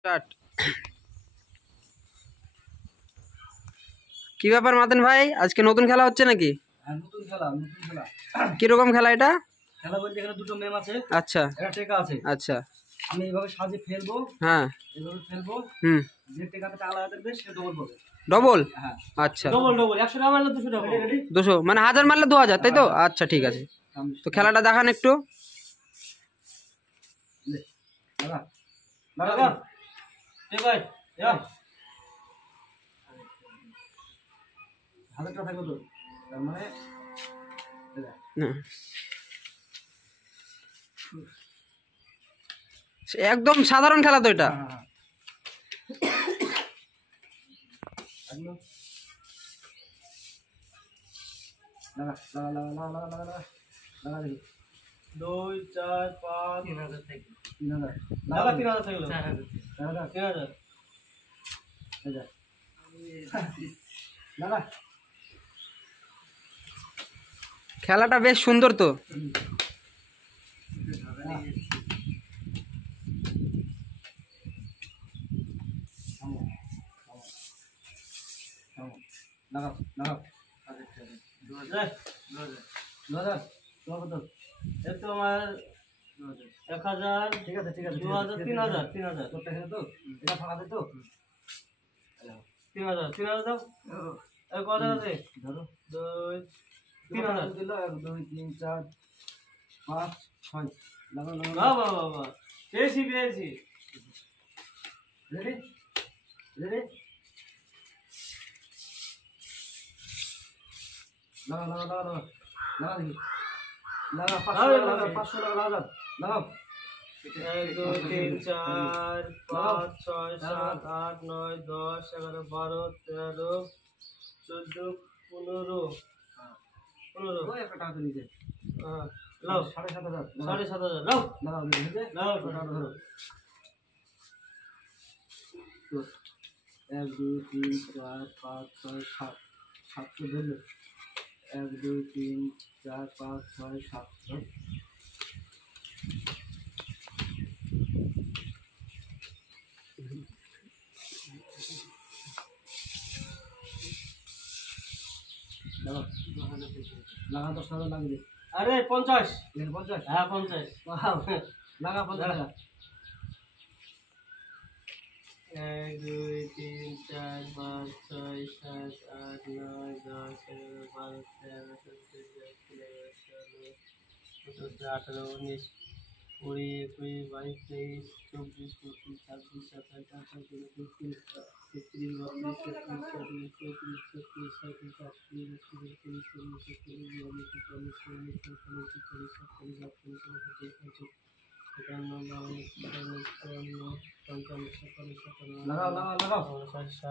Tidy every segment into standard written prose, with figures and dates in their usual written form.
Start. কি ব্যাপার মাতেন ভাই, আজকে নতুন খেলা হচ্ছে নাকি? হ্যাঁ, নতুন খেলা। কিরকম খেলা এটা? খেলা বলতে এখানে দুটো মেম আছে, আচ্ছা একটা টেকা আছে। আচ্ছা। আমি এইভাবে সাজে ফেলবো, হ্যাঁ। এইভাবে ফেলবো, হুম। যে টেকাটা টাকা দেখবে সে ডবল পাবে। ডবল? হ্যাঁ, আচ্ছা। ডবল 100 টাকা মারলে 200 টাকা। রেডি? 200 মানে 1000 মারলে 2000, তাই তো? আচ্ছা ঠিক আছে, তো খেলাটা দেখান একটু। দাদা দাদা ঠিক ভাই, যা হাজারটা থাকবে তো, তার মানে একদম সাধারণ খেলা তো এটা। লাগা লাগা লাগা লাগা লাগা লাগা লাগা দেখি 2 4 5 3000 থেকে 3000 লাগা 3000 থেকে 3000 লাগা। খেলাটা বেশ সুন্দর তো। লাগাও লাগাও 2000 তোমার কত? এর তো আমার 1000। ঠিক আছে 2000 3000 তোরটা এখানে তো, এটা ফাঁকা তো 3000 দাও। এই কত আছে? ধরো 2 3000 দিল, 1 2 3 4 5 6 লাগাও লাগাও। বাবা বাবা পেয়েছি। রেডি রেডি লাগা লাগা লাগা লাগা লাগা দেখি লাগা 500 লাগা লাগা লাগাও। 1 2 3 4 5 6 7 8 9 10 11 12 13 14 15 15 একটা টাকা নিচে। হ্যাঁ লাও 7500 লাও লাগাও দেখে লাও টাকা ধরো। 1 2 3 4 5 6 7 7 তো ধরলো। 1 2 3 4 5 6 7 লাগা 10,000 লাগবে। আরে 50 50। হ্যাঁ 50 লাগা 50 লাগা। 1 2 3 4 5 6 7 8 9 10 11 12 13 14 15 16 17 18 19 20 21 22 23 24 25 26 27 28 29 30 লাগাও লাগাও লাগাও 500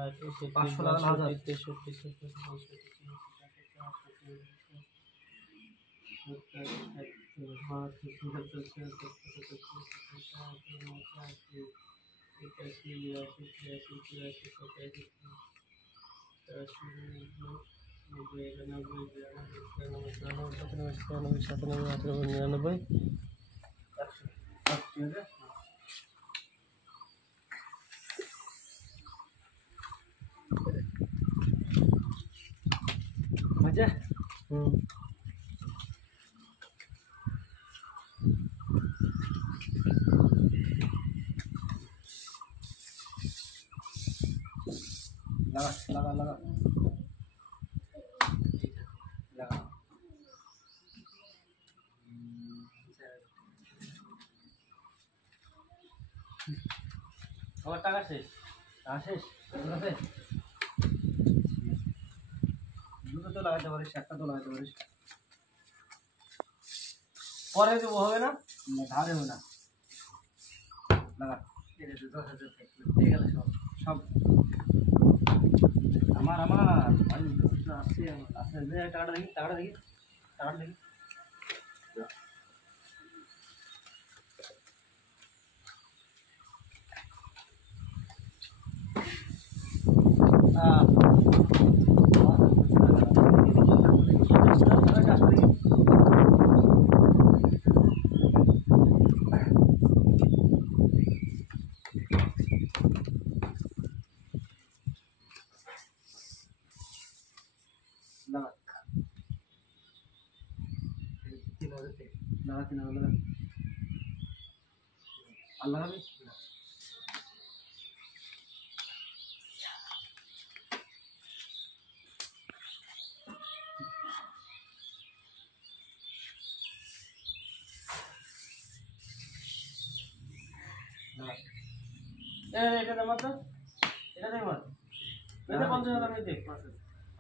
লাগা 1000। মজা লাগা লাগা লাগা লাগা। আমার টাকা শেষ। দুটো তো লাগাতে পারিস, একটা তো লাগাতে পারিস, পরে দেবো হবে না, ধারে হবে না। লাগা 10,000 ঠিক আছে সব আমার আসছে টাকাটা দেখি টাকাটা দেখি। लगा लगा 3 लगा अल्लाह भी এটা দে মাত্র এটা দে মাত্র এটা 50,000 আমি দে 5,000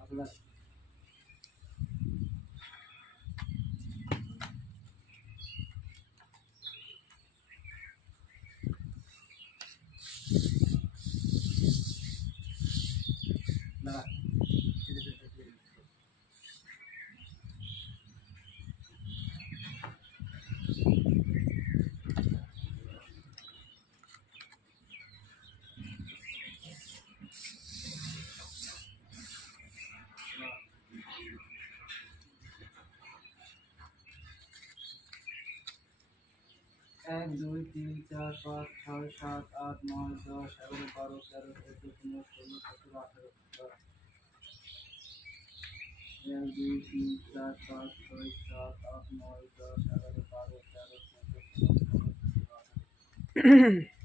लगा एक दो तीन चार पाँच छः सात आठ नौ 10 11 12 13 14 15 16 17 18 एक दो तीन चार पाँच छः सात आठ नौ 10 11 12 13 14 15 16 17 18